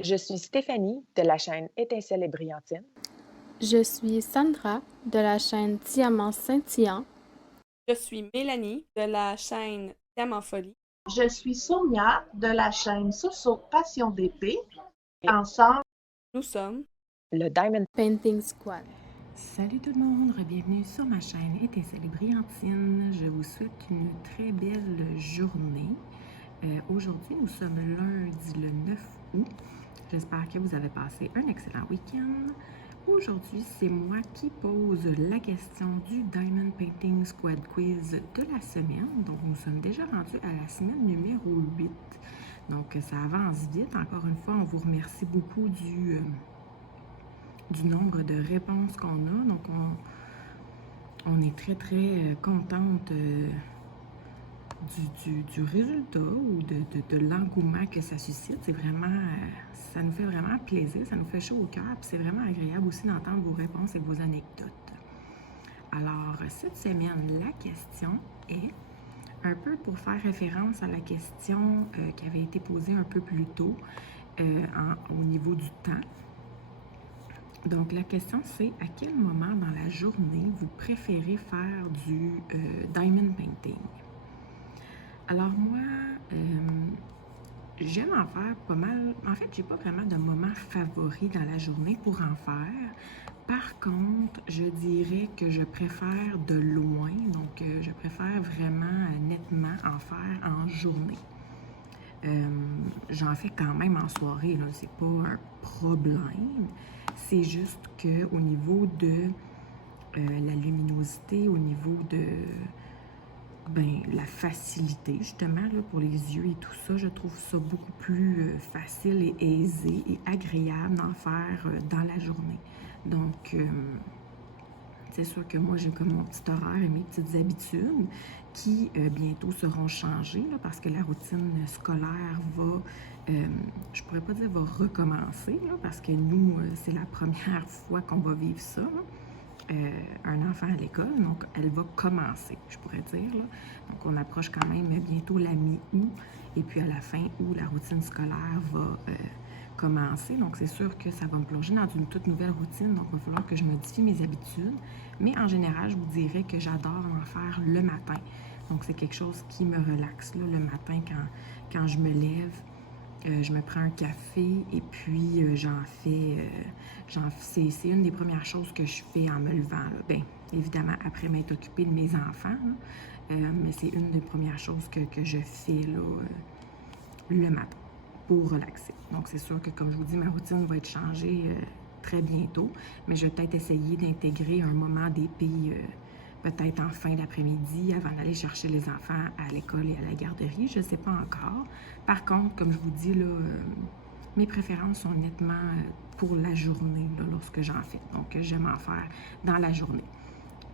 Je suis Stéphanie de la chaîne Étincelle et Brillantine. Je suis Sandra de la chaîne Diamant Scintillant. Je suis Mélanie de la chaîne Diamant Folie. Je suis Sonia de la chaîne Soso Passion d'épée. Et Ensemble, Nous sommes le Diamond Painting Squad. Salut tout le monde, bienvenue sur ma chaîne Étincelle et Brillantine. Je vous souhaite une très belle journée. Aujourd'hui, nous sommes lundi le 9 août. J'espère que vous avez passé un excellent week-end. Aujourd'hui, c'est moi qui pose la question du Diamond Painting Squad Quiz de la semaine. Donc, nous sommes déjà rendus à la semaine numéro 8. Donc, ça avance vite. Encore une fois, on vous remercie beaucoup du nombre de réponses qu'on a. Donc, on est très, très contente du résultat ou de l'engouement que ça suscite. C'est vraiment, ça nous fait vraiment plaisir, ça nous fait chaud au cœur, puis c'est vraiment agréable aussi d'entendre vos réponses et vos anecdotes. Alors, cette semaine, la question est un peu pour faire référence à la question qui avait été posée un peu plus tôt au niveau du temps. Donc, la question, c'est à quel moment dans la journée vous préférez faire du diamond painting? Alors, moi, j'aime en faire pas mal. En fait, j'ai pas vraiment de moment favori dans la journée pour en faire. Par contre, je dirais que je préfère de loin. Donc, je préfère vraiment nettement en faire en journée. J'en fais quand même en soirée, là, c'est pas un problème. C'est juste qu'au niveau de la luminosité, au niveau de la facilité, justement, là, pour les yeux et tout ça, je trouve ça beaucoup plus facile et aisé et agréable d'en faire dans la journée. Donc, c'est sûr que moi, j'ai comme mon petit horaire et mes petites habitudes qui bientôt seront changées là, parce que la routine scolaire va, je pourrais pas dire va recommencer, là, parce que nous, c'est la première fois qu'on va vivre ça, là. Un enfant à l'école, donc elle va commencer, je pourrais dire, là. Donc, on approche quand même bientôt la mi-août, et puis à la fin août, la routine scolaire va commencer. Donc, c'est sûr que ça va me plonger dans une toute nouvelle routine, donc il va falloir que je modifie mes habitudes. Mais en général, je vous dirais que j'adore en faire le matin. Donc, c'est quelque chose qui me relaxe, là, le matin quand je me lève. Je me prends un café et puis c'est une des premières choses que je fais en me levant, là. Bien, évidemment, après m'être occupée de mes enfants, mais c'est une des premières choses que je fais là, le matin pour relaxer. Donc, c'est sûr que, comme je vous dis, ma routine va être changée très bientôt, mais je vais peut-être essayer d'intégrer un moment d'épée peut-être en fin d'après-midi, avant d'aller chercher les enfants à l'école et à la garderie. Je ne sais pas encore. Par contre, comme je vous dis, là, mes préférences sont nettement pour la journée, là, lorsque j'en fais. Donc, j'aime en faire dans la journée.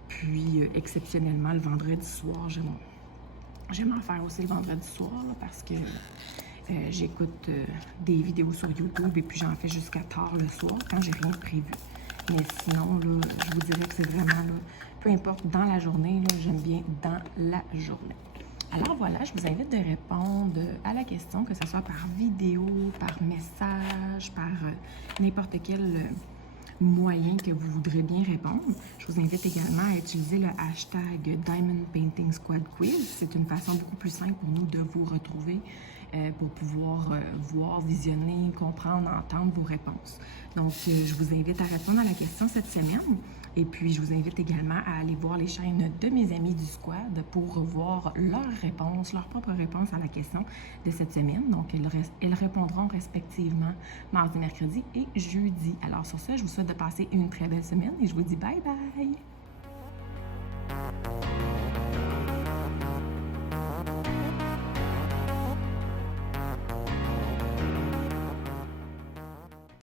Puis, exceptionnellement, le vendredi soir, j'aime en faire aussi le vendredi soir, là, parce que j'écoute des vidéos sur YouTube et puis j'en fais jusqu'à tard le soir quand j'ai rien prévu. Mais sinon, là, je vous dirais que c'est vraiment, là, peu importe, dans la journée, là, j'aime bien dans la journée. Alors voilà, je vous invite de répondre à la question, que ce soit par vidéo, par message, par n'importe quel moyen que vous voudrez bien répondre. Je vous invite également à utiliser le hashtag Diamond Painting Squad Quiz. C'est une façon beaucoup plus simple pour nous de vous retrouver pour pouvoir voir, visionner, comprendre, entendre vos réponses. Donc, je vous invite à répondre à la question cette semaine. Et puis, je vous invite également à aller voir les chaînes de mes amis du squad pour voir leurs réponses, leurs propres réponses à la question de cette semaine. Donc, elles répondront respectivement mardi, mercredi et jeudi. Alors, sur ce, je vous souhaite de passer une très belle semaine et je vous dis bye bye!